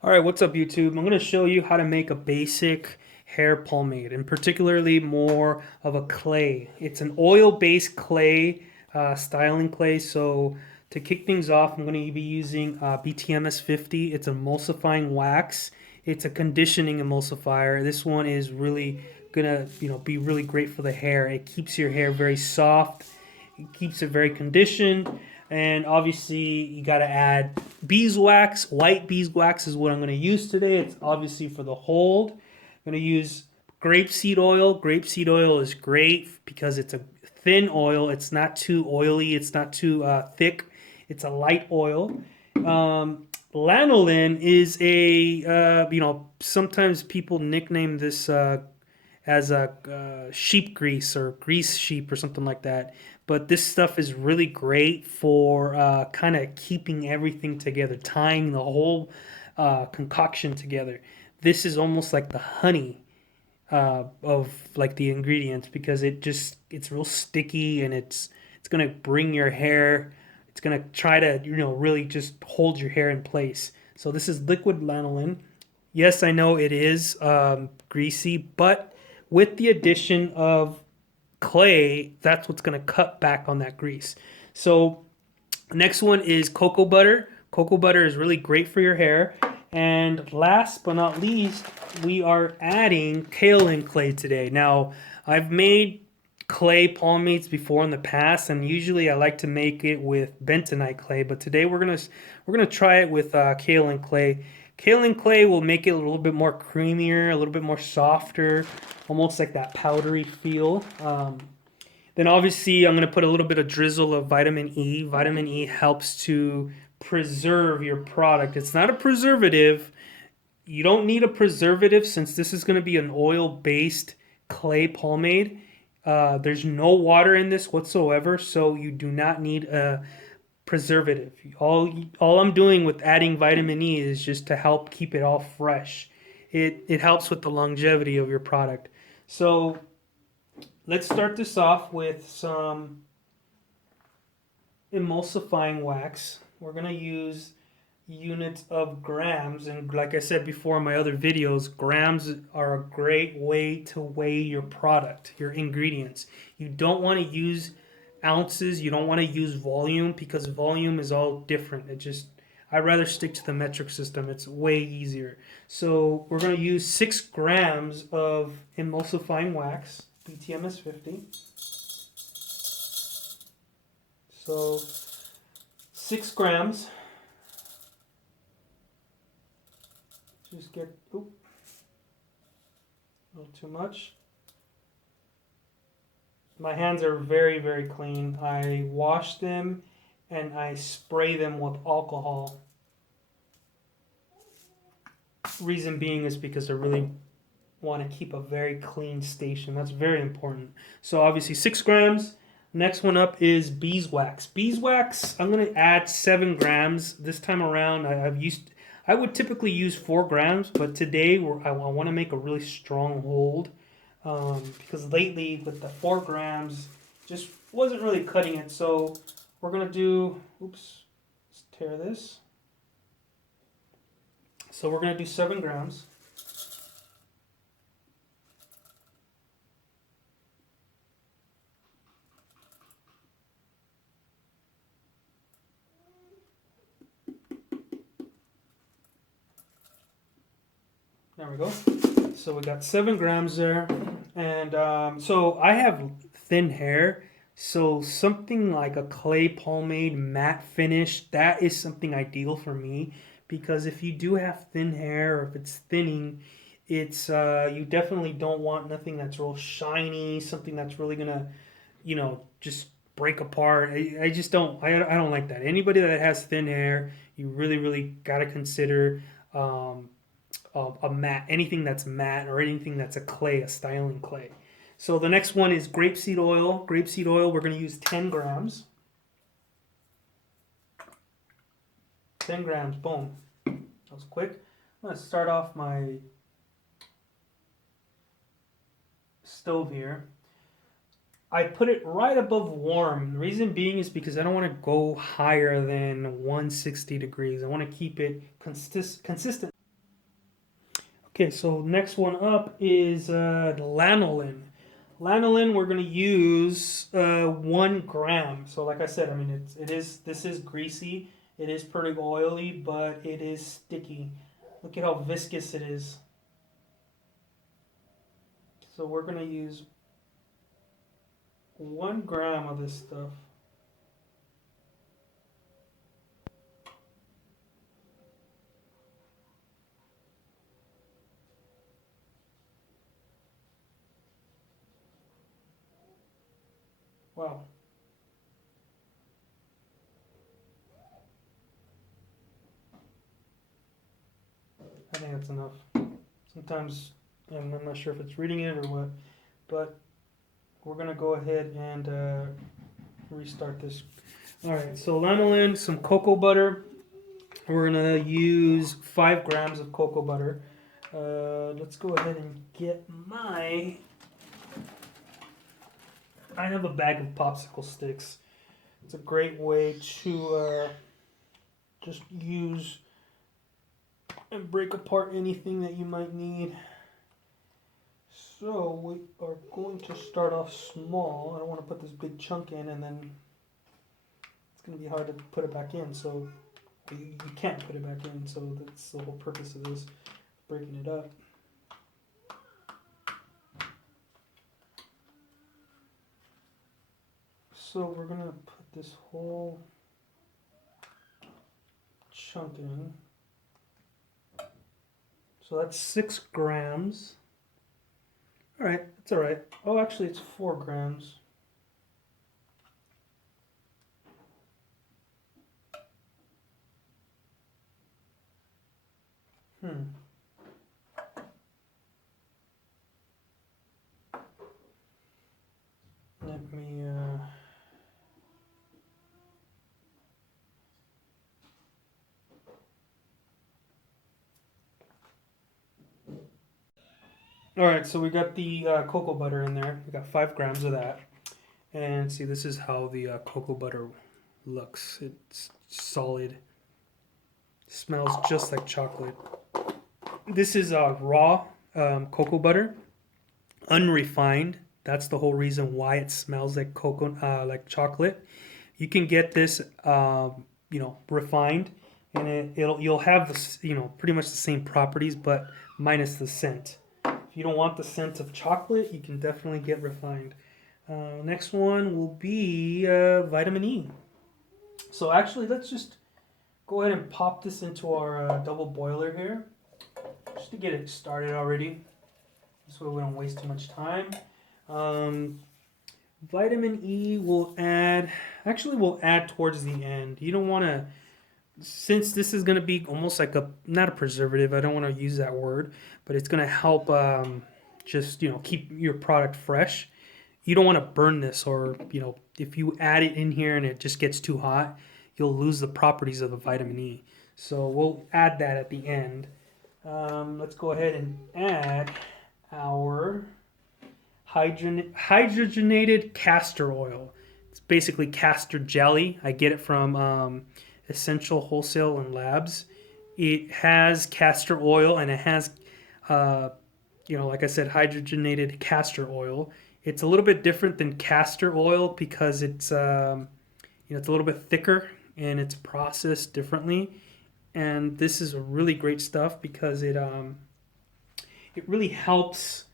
All right, what's up YouTube? I'm going to show you how to make a basic hair pomade, and particularly more of a clay. It's an oil-based clay, styling clay. So to kick things off, I'm going to be using BTMS 50. It's emulsifying wax. It's a conditioning emulsifier. This one is really gonna, be really great for the hair. It keeps your hair very soft. It keeps it very conditioned. And obviously, you got to add beeswax. White beeswax is what I'm going to use today. It's obviously for the hold. I'm going to use grapeseed oil. Grapeseed oil is great because it's a thin oil. It's not too oily. It's not too thick. It's a light oil. Lanolin is sometimes people nickname this as a sheep grease or grease sheep or something like that. But this stuff is really great for kind of keeping everything together, tying the whole concoction together. This is almost like the honey of like the ingredients because it's real sticky and it's gonna bring your hair. It's gonna try to really just hold your hair in place. So this is liquid lanolin. Yes, I know it is greasy, but with the addition of clay, that's what's going to cut back on that grease. So next one is cocoa butter. Cocoa butter is really great for your hair. And last but not least, we are adding kaolin clay today. Now, I've made clay pomades before in the past, and usually I like to make it with bentonite clay, but today we're gonna try it with kaolin clay. Kaolin clay will make it a little bit more creamier, a little bit more softer, almost like that powdery feel. Then obviously I'm going to put a little bit of drizzle of vitamin E. Vitamin E helps to preserve your product. It's not a preservative. You don't need a preservative since this is going to be an oil-based clay pomade. There's no water in this whatsoever, so you do not need a preservative. All I'm doing with adding vitamin E is just to help keep it all fresh. It helps with the longevity of your product. So let's start this off with some emulsifying wax. We're going to use units of grams, and like I said before in my other videos, grams are a great way to weigh your product, your ingredients. You don't want to use ounces, you don't want to use volume because volume is all different. I'd rather stick to the metric system. It's way easier. So we're going to use 6 grams of emulsifying wax, BTMS 50. So 6 grams. Just get, oop, a little too much. My hands are very, very clean. I wash them and I spray them with alcohol. Reason being is because I really want to keep a very clean station. That's very important. So obviously 6 grams. Next one up is beeswax. Beeswax, I'm going to add 7 grams. This time around, I would typically use 4 grams, but today I want to make a really strong hold because lately with the 4 grams, just wasn't really cutting it. So we're going to do, oops, let's tear this. So we're going to do 7 grams. There we go. So we got 7 grams there. And so I have thin hair. So something like a clay pomade matte finish, that is something ideal for me. Because if you do have thin hair or if it's thinning, it's you definitely don't want nothing that's real shiny, something that's really gonna, just break apart. I just I don't like that. Anybody that has thin hair, you really, really gotta consider a matte, anything that's matte or anything that's a clay, a styling clay. So the next one is grapeseed oil. Grapeseed oil, we're going to use 10 grams. 10 grams, boom. That was quick. I'm going to start off my stove here. I put it right above warm. The reason being is because I don't want to go higher than 160 degrees. I want to keep it consistent. Okay, so next one up is lanolin. Lanolin, we're going to use 1 gram. So like I said, I mean, this is greasy. It is pretty oily, but it is sticky. Look at how viscous it is. So we're going to use 1 gram of this stuff. Wow. I think that's enough. Sometimes, and I'm not sure if it's reading it or what, but we're going to go ahead and restart this. All right, so lanolin, some cocoa butter. We're going to use 5 grams of cocoa butter. Let's go ahead and get I have a bag of popsicle sticks. It's a great way to just use and break apart anything that you might need. So we are going to start off small. I don't want to put this big chunk in and then it's going to be hard to put it back in. So you can't put it back in. So that's the whole purpose of this, breaking it up. So we're going to put this whole chunk in. So that's 6 grams. All right, that's all right. Oh, actually, it's 4 grams. Let me. All right, so we got the cocoa butter in there. We got 5 grams of that. And see, this is how the cocoa butter looks. It's solid. Smells just like chocolate. This is raw cocoa butter, unrefined. That's the whole reason why it smells like like chocolate. You can get this, refined, and you'll have this, pretty much the same properties, but minus the scent. If you don't want the scent of chocolate, you can definitely get refined. Next one will be vitamin E. So actually, let's just go ahead and pop this into our double boiler here, just to get it started already. This way we don't waste too much time. Vitamin E we'll add towards the end. You don't want to, since this is going to be almost like not a preservative, I don't want to use that word, but it's going to help just, keep your product fresh. You don't want to burn this, or, if you add it in here and it just gets too hot, you'll lose the properties of the vitamin E. So we'll add that at the end. Let's go ahead and add our hydrogenated castor oil. It's basically castor jelly. I get it from Essential Wholesale and Labs. It has castor oil, and it has, like I said, hydrogenated castor oil. It's a little bit different than castor oil because it's, it's a little bit thicker and it's processed differently. And this is a really great stuff because it really helps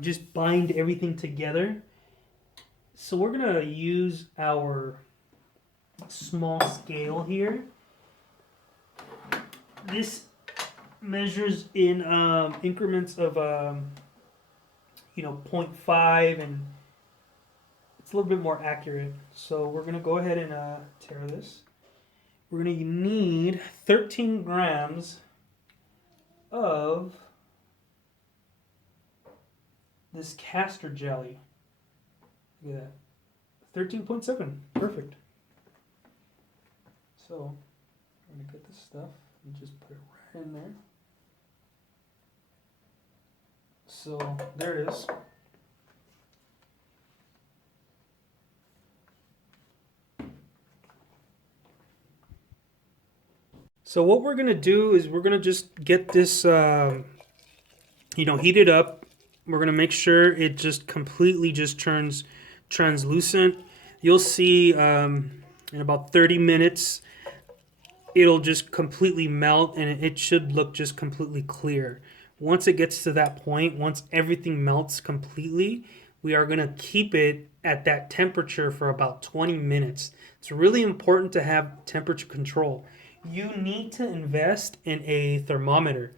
just bind everything together. So we're gonna use our small scale here. This measures in increments of 0.5, and it's a little bit more accurate. So we're gonna go ahead and tear this. We're gonna need 13 grams of this castor jelly. Look at that. 13.7. Perfect. So I'm gonna get this stuff and just put it right in there. So there it is. So what we're gonna do is we're gonna just get this heat it up. We're going to make sure it just completely just turns translucent. You'll see in about 30 minutes, it'll just completely melt and it should look just completely clear. Once it gets to that point, once everything melts completely, we are going to keep it at that temperature for about 20 minutes. It's really important to have temperature control. You need to invest in a thermometer.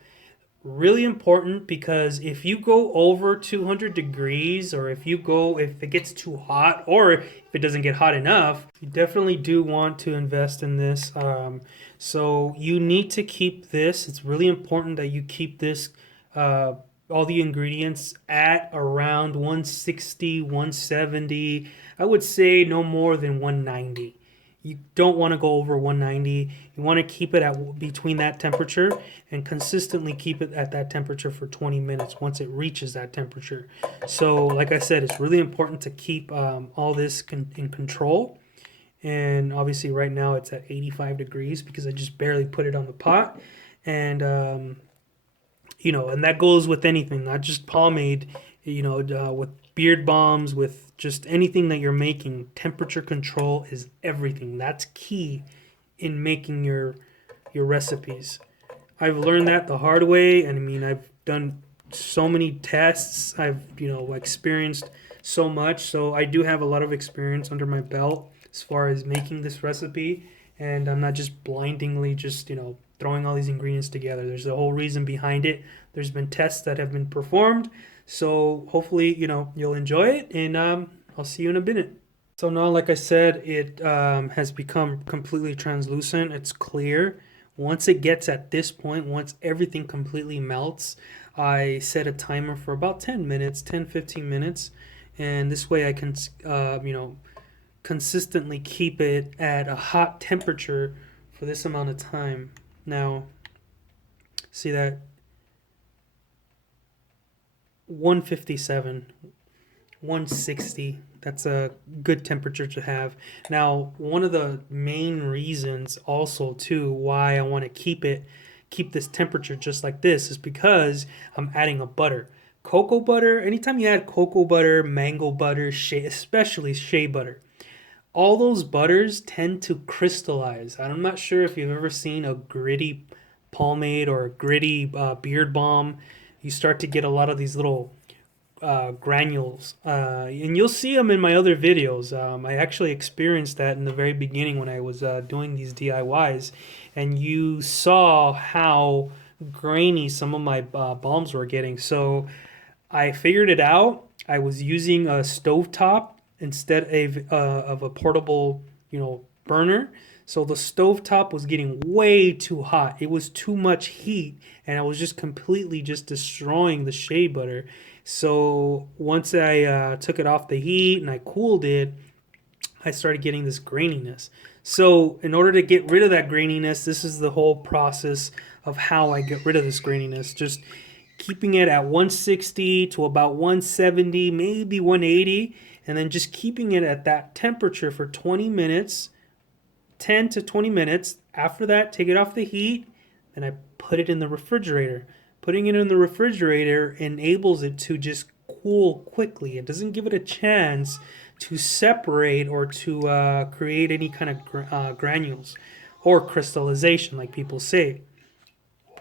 Really important, because if you go over 200 degrees, or if it gets too hot, or if it doesn't get hot enough, you definitely do want to invest in this. So you need to keep this. It's really important that you keep this, all the ingredients at around 160, 170. I would say no more than 190. You don't want to go over 190. You want to keep it at between that temperature and consistently keep it at that temperature for 20 minutes once it reaches that temperature. So like I said, it's really important to keep all this in control. And obviously right now it's at 85 degrees because I just barely put it on the pot. And and that goes with anything, not just pomade, with beard balms, with just anything that you're making. Temperature control is everything. That's key in making your recipes. I've learned that the hard way, and I mean, I've done so many tests. I've, experienced so much. So I do have a lot of experience under my belt as far as making this recipe, and I'm not just blindingly just, throwing all these ingredients together. There's a whole reason behind it. There's been tests that have been performed. So hopefully, you'll enjoy it, and I'll see you in a minute. So now, like I said, it has become completely translucent. It's clear. Once it gets at this point, once everything completely melts, I set a timer for about 10 minutes, 10, 15 minutes. And this way I can, consistently keep it at a hot temperature for this amount of time. Now, see that 157, 160. That's a good temperature to have. Now, one of the main reasons also too why I want to keep this temperature just like this is because I'm adding a butter. Cocoa butter, anytime you add cocoa butter, mango butter, especially shea butter, all those butters tend to crystallize. I'm not sure if you've ever seen a gritty pomade or a gritty beard balm. You start to get a lot of these little granules, and you'll see them in my other videos. I actually experienced that in the very beginning when I was doing these DIYs, and you saw how grainy some of my balms were getting. So I figured it out. I was using a stovetop instead of a portable, burner. So the stovetop was getting way too hot. It was too much heat, and I was just completely just destroying the shea butter. So once I took it off the heat and I cooled it, I started getting this graininess. So in order to get rid of that graininess, this is the whole process of how I get rid of this graininess. Just keeping it at 160 to about 170, maybe 180, and then just keeping it at that temperature for 20 minutes, 10 to 20 minutes. After that, take it off the heat, and I put it in the refrigerator. Putting it in the refrigerator enables it to just cool quickly. It doesn't give it a chance to separate or to create any kind of granules or crystallization, like people say.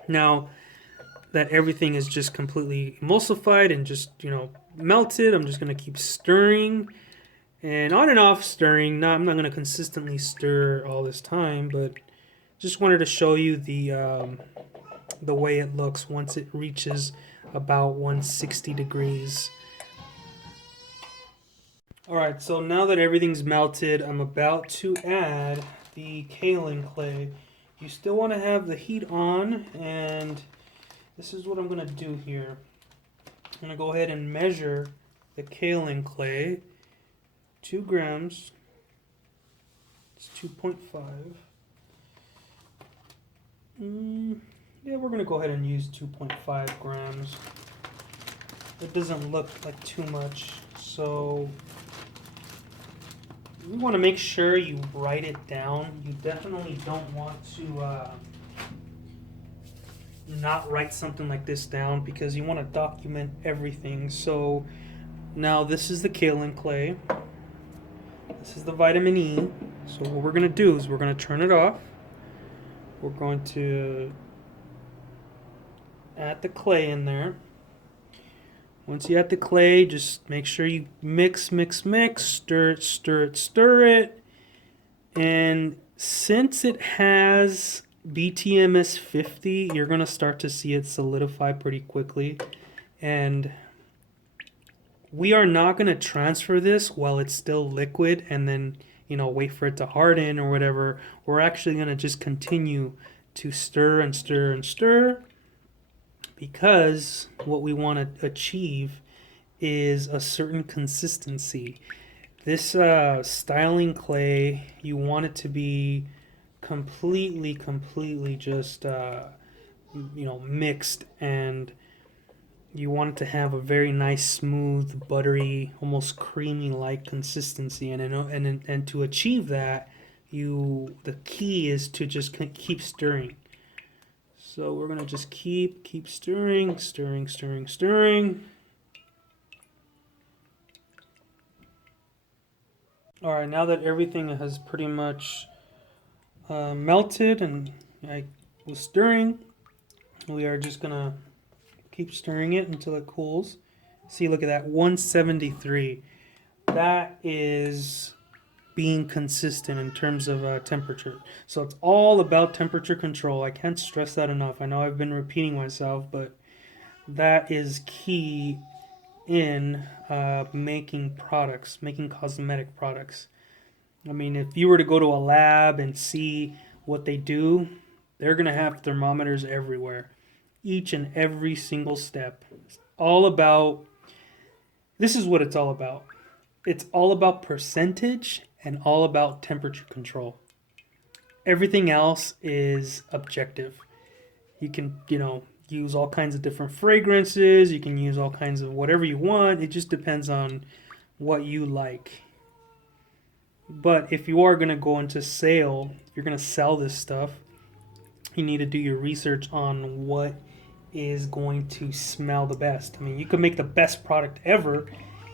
Now that everything is just completely emulsified and just, melted, I'm just going to keep stirring and on and off stirring. I'm not going to consistently stir all this time, but just wanted to show you the way it looks once it reaches about 160 degrees. Alright, so now that everything's melted, I'm about to add the kaolin clay. You still want to have the heat on, and this is what I'm going to do here. I'm going to go ahead and measure the kaolin clay. 2 grams. It's 2.5. Yeah, we're going to go ahead and use 2.5 grams. It doesn't look like too much, so you want to make sure you write it down. You definitely don't want to not write something like this down because you want to document everything. So now this is the kaolin clay. This is the vitamin E. So what we're going to do is we're going to turn it off. We're going to add the clay in there. Once you add the clay, just make sure you mix, mix, mix, stir it, stir it, stir it. And since it has BTMS 50, you're going to start to see it solidify pretty quickly. And we are not going to transfer this while it's still liquid and then, wait for it to harden or whatever. We're actually going to just continue to stir and stir and stir, because what we want to achieve is a certain consistency. This styling clay, you want it to be completely just mixed, and you want it to have a very nice, smooth, buttery, almost creamy-like consistency. And to achieve that, the key is to just keep stirring. So we're gonna just keep stirring, stirring, stirring, stirring. All right, now that everything has pretty much melted and I was stirring, we are just gonna keep stirring it until it cools. See, look at that, 173. That is being consistent in terms of temperature. So it's all about temperature control. I can't stress that enough. I know I've been repeating myself, but that is key in making products, making cosmetic products. I mean, if you were to go to a lab and see what they do, they're going to have thermometers everywhere, each and every single step. It's all about, this is what it's all about. It's all about percentage and all about temperature control. Everything else is objective. You can, use all kinds of different fragrances. You can use all kinds of whatever you want. It just depends on what you like. But if you are going to go into sale, if you're going to sell this stuff, you need to do your research on what is going to smell the best. I mean, you could make the best product ever,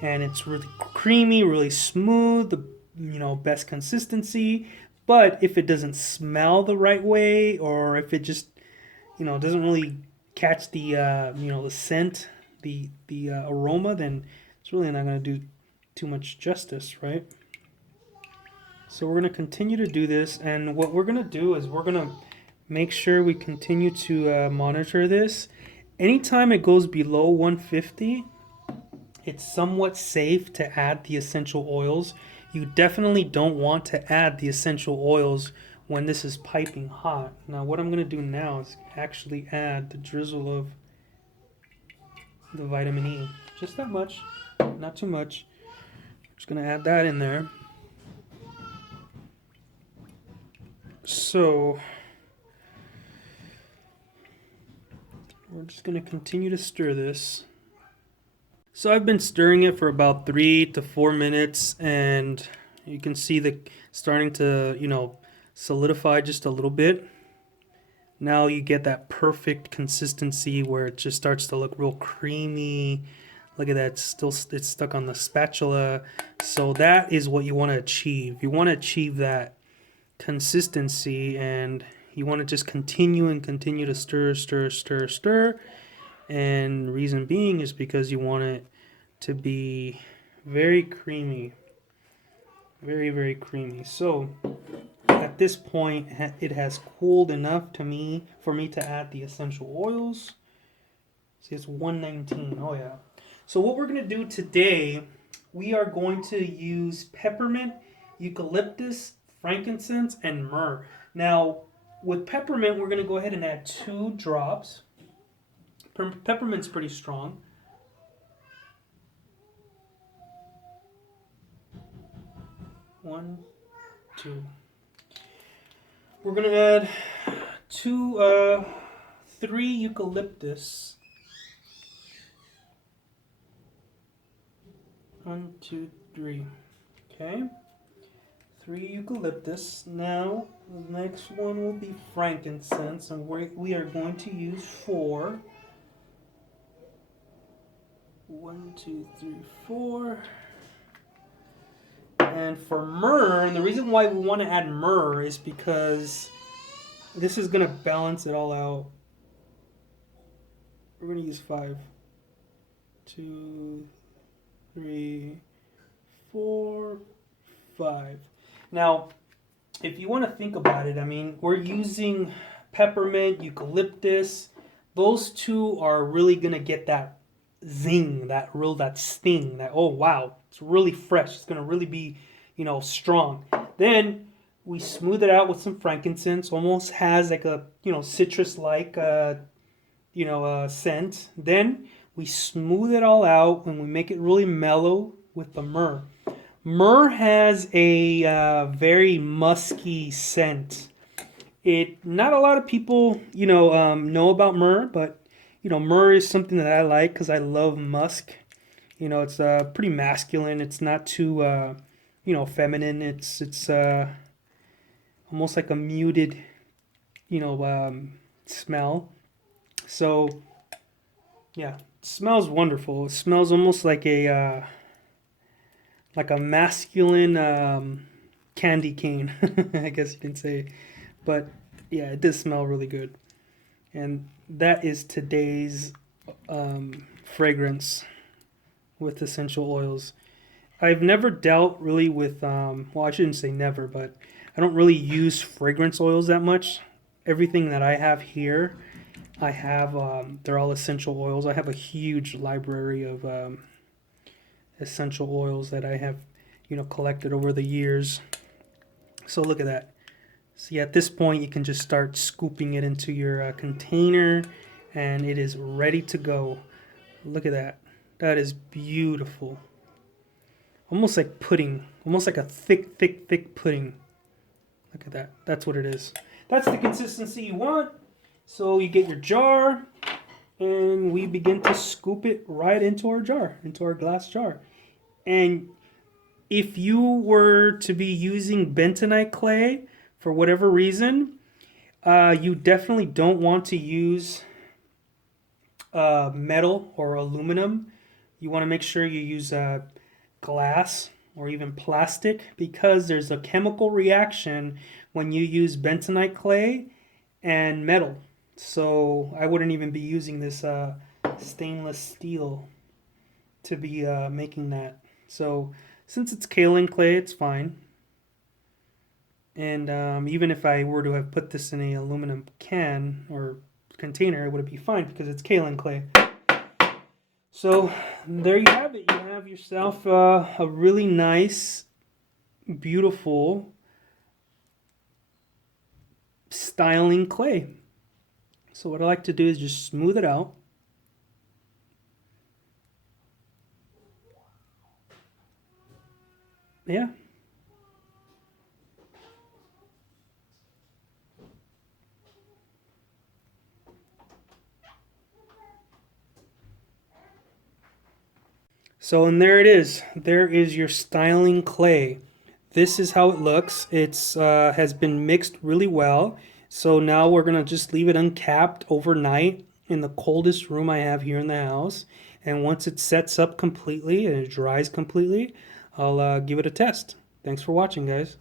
and it's really creamy, really smooth, the best consistency. But if it doesn't smell the right way, or if it just doesn't really catch the the scent, the aroma, then it's really not going to do too much justice, right? So we're going to continue to do this, and what we're going to do is we're going to make sure we continue to monitor this. Anytime it goes below 150, it's somewhat safe to add the essential oils. You definitely don't want to add the essential oils when this is piping hot. Now what I'm going to do now is actually add the drizzle of the vitamin E. Just that much, not too much. Just going to add that in there. So we're just going to continue to stir this. So I've been stirring it for about 3 to 4 minutes, and you can see the starting to, solidify just a little bit. Now you get that perfect consistency where it just starts to look real creamy. Look at that, it's stuck on the spatula. So that is what you want to achieve. You want to achieve that consistency, and you want to just continue to stir, stir, stir, stir. And reason being is because you want it to be very creamy, very, very creamy. So at this point, it has cooled enough for me to add the essential oils. See, it's 119. Oh yeah. So what we're gonna do today, we are going to use peppermint, eucalyptus, frankincense, and myrrh. Now, with peppermint, we're gonna go ahead and add 2 drops. Peppermint's pretty strong. One, two. We're gonna add 3 eucalyptus. 1, 2, 3. Okay. 3 eucalyptus. Now, the next one will be frankincense, and we are going to use 4. 1, 2, 3, 4. And for myrrh, and the reason why we want to add myrrh is because this is going to balance it all out. We're going to use 5. 2, 3, 4, 5. Now, if you want to think about it, I mean, we're using peppermint, eucalyptus. Those two are really going to get that zing, that sting, that, oh wow, it's really fresh. It's going to really be, strong. Then we smooth it out with some frankincense. Almost has like a, citrus-like, scent. Then we smooth it all out and we make it really mellow with the myrrh. Myrrh has a very musky scent. Not a lot of people, know about myrrh, but myrrh is something that I like because I love musk. It's pretty masculine. It's not too, feminine. It's almost like a muted, smell. So, yeah, it smells wonderful. It smells almost like a masculine candy cane, I guess you can say. But yeah, it does smell really good. And that is today's fragrance with essential oils. I've never dealt really with, well, I shouldn't say never, but I don't really use fragrance oils that much. Everything that I have here, I have, they're all essential oils. I have a huge library of essential oils that I have, collected over the years. So look at that. See, at this point, you can just start scooping it into your container, and it is ready to go. Look at that. That is beautiful. Almost like pudding. Almost like a thick, thick, thick pudding. Look at that. That's what it is. That's the consistency you want. So you get your jar, and we begin to scoop it right into our jar, into our glass jar. And if you were to be using bentonite clay, for whatever reason, you definitely don't want to use metal or aluminum. You want to make sure you use glass or even plastic, because there's a chemical reaction when you use bentonite clay and metal. So I wouldn't even be using this stainless steel to be making that. So since it's kaolin clay, it's fine. And even if I were to have put this in a aluminum can or container, it would be fine because it's kaolin clay. So there you have it. You have yourself a really nice, beautiful styling clay. So what I like to do is just smooth it out. Yeah. So, and there it is. There is your styling clay. This is how it looks. It's has been mixed really well. So now we're gonna just leave it uncapped overnight in the coldest room I have here in the house. And once it sets up completely and it dries completely, I'll give it a test. Thanks for watching, guys.